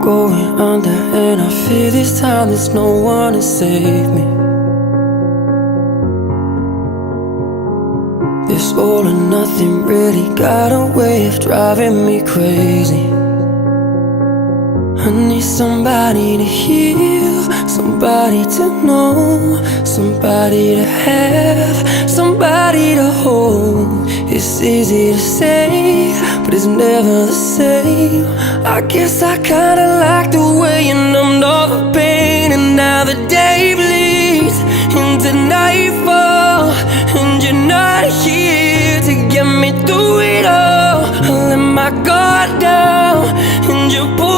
going under, and I fear this time there's no one to save me. This all or nothing really got a way of driving me crazy. I need somebody to heal, somebody to know, somebody to have, somebody to hold. It's easy to say, but it's never the same. I guess I kinda like the way you numbed all the pain, and now the day bleeds into nightfall, and you're not here to get me through it all. I let my guard down, and you pulled